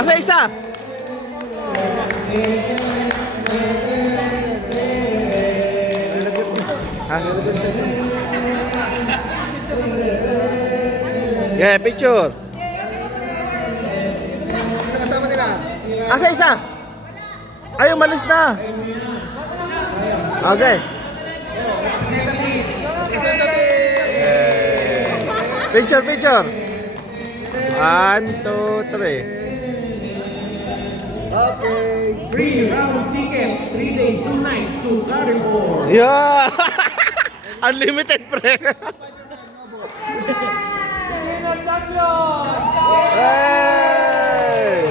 Asa isa? Ha? Yeah, picture. Sino kasama nila? Asa isa? Ay, umalis na. Okay. Picture, picture. 1, 2, 3. Okay. Free round ticket, 3 days, 2 nights to Carrefour. Yeah! Unlimited, pre. Hey!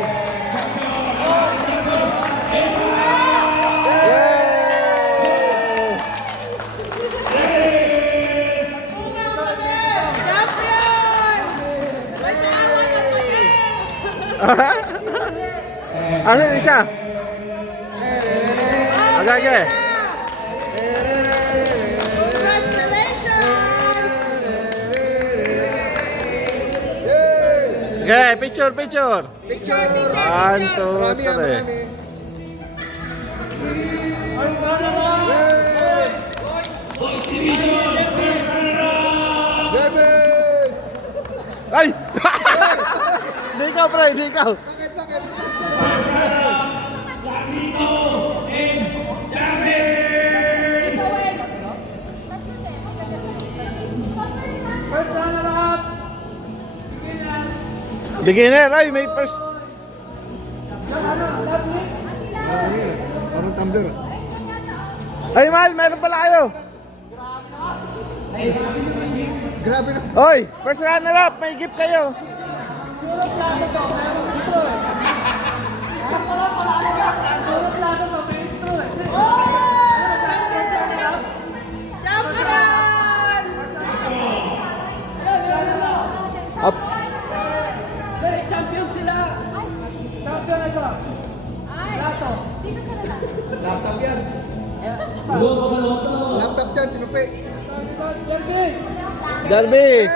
Asan isa? Okay. Okay, picture. Picture. 1, 2, Marami yan, 3. marami. Davis! Ay! Hindi ikaw, pre, hindi ikaw. Bakit? Beginner, ay, may first. Parang tumbler. Ay, mahal, meron pala kayo. Grabe na. Oy, first runner up, may gift kayo. Up. Champion sila! Champion ito! Lato! Laptop yan! Laptop dyan, tinupi. Darby.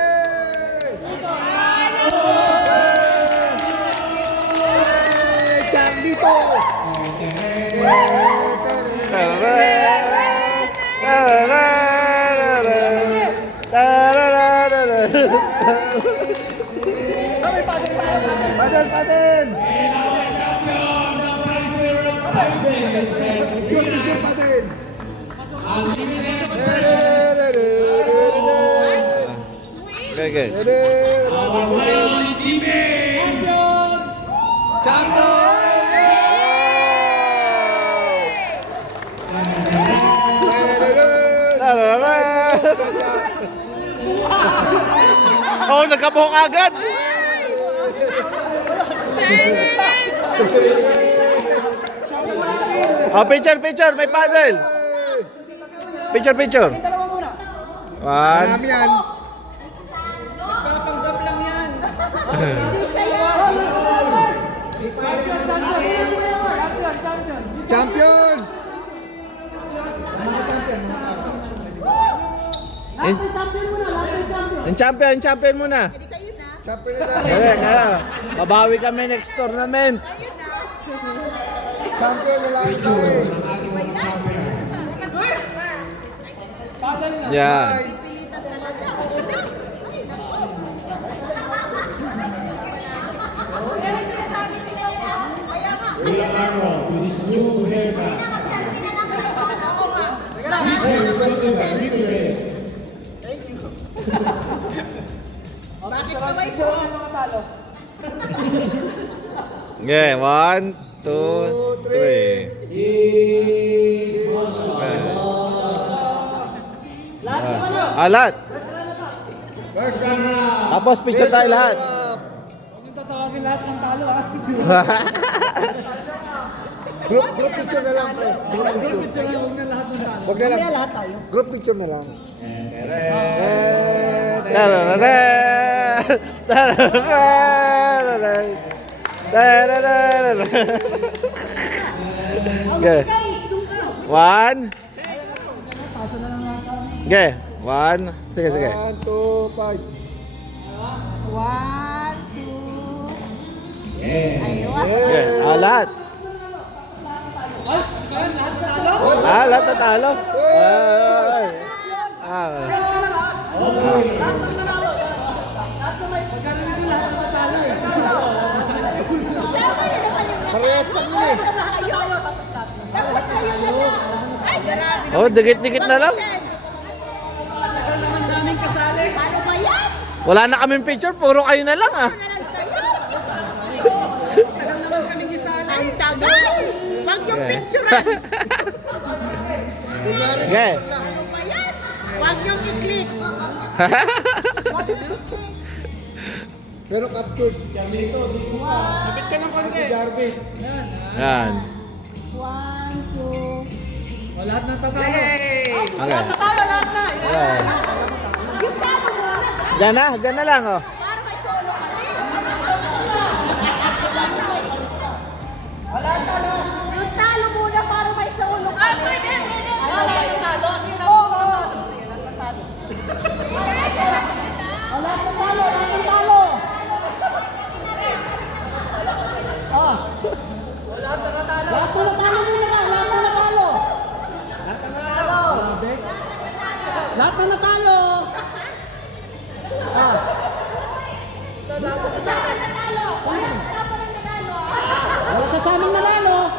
Charlito! Padel! Picture, Padel! Okay. Oh, nagkabuhok agad. Oh, picture, may paddle. Picture. 1. Marami yan. Papanggap lang yan! Champion! Yung champion muna. Champion na lang. Kaya, babawi kami next tournament. Champion na lang tayo. Yeah. Kuya Carlo, with his new haircut. This hair is going to have rigorous. Bakit ka ba ito? Okay, 1, 2, 3. Lahat. First runner-up. Tapos picture tayo lahat. Tatawagin lahat ng talo ha. Group picture na lang, pre. Group picture. Huwag na lahat ng talo. Wag na lang. Group picture na lang. Okay. 1. Okay. 1. Sige. 1, 2, 5. 1, 2. Yeah. Ayun. Okay. Lahat. Lahat na talo. Parehas pa yun eh. Tapos na yun na siya. Ay, grabe. Oh, dikit-dikit na lang. Paano ba yan? Wala na kaming picture, puro kayo na lang ah. Tagal naman kami gisala. Ang tagal. Huwag yung picturean. Okay. Ano ba yan? Huwag yung i-click. Huwag yung i-click. Pero captured. Yan. 1, 2. Lahat ng tatalo. Okay. Lahat na. Okay. Yung talo muna. Diyan na lang oh. Para may solo ka rin. Yung talo muna para may solo ka rin. Pwede. Wala yung talo. Oo. Wala yung talo. Lahat na natalo. Wala kasamang nanalo.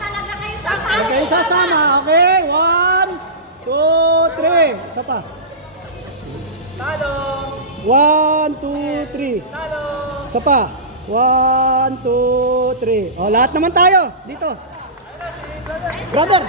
Talaga kayo sasama. Okay, sasama. Okay, 1, 2, 3. Isa pa. Talo. 1, 2, 3. Talo. Isa pa. 1, 2, 3. Oh, lahat naman tayo. Dito. Brother.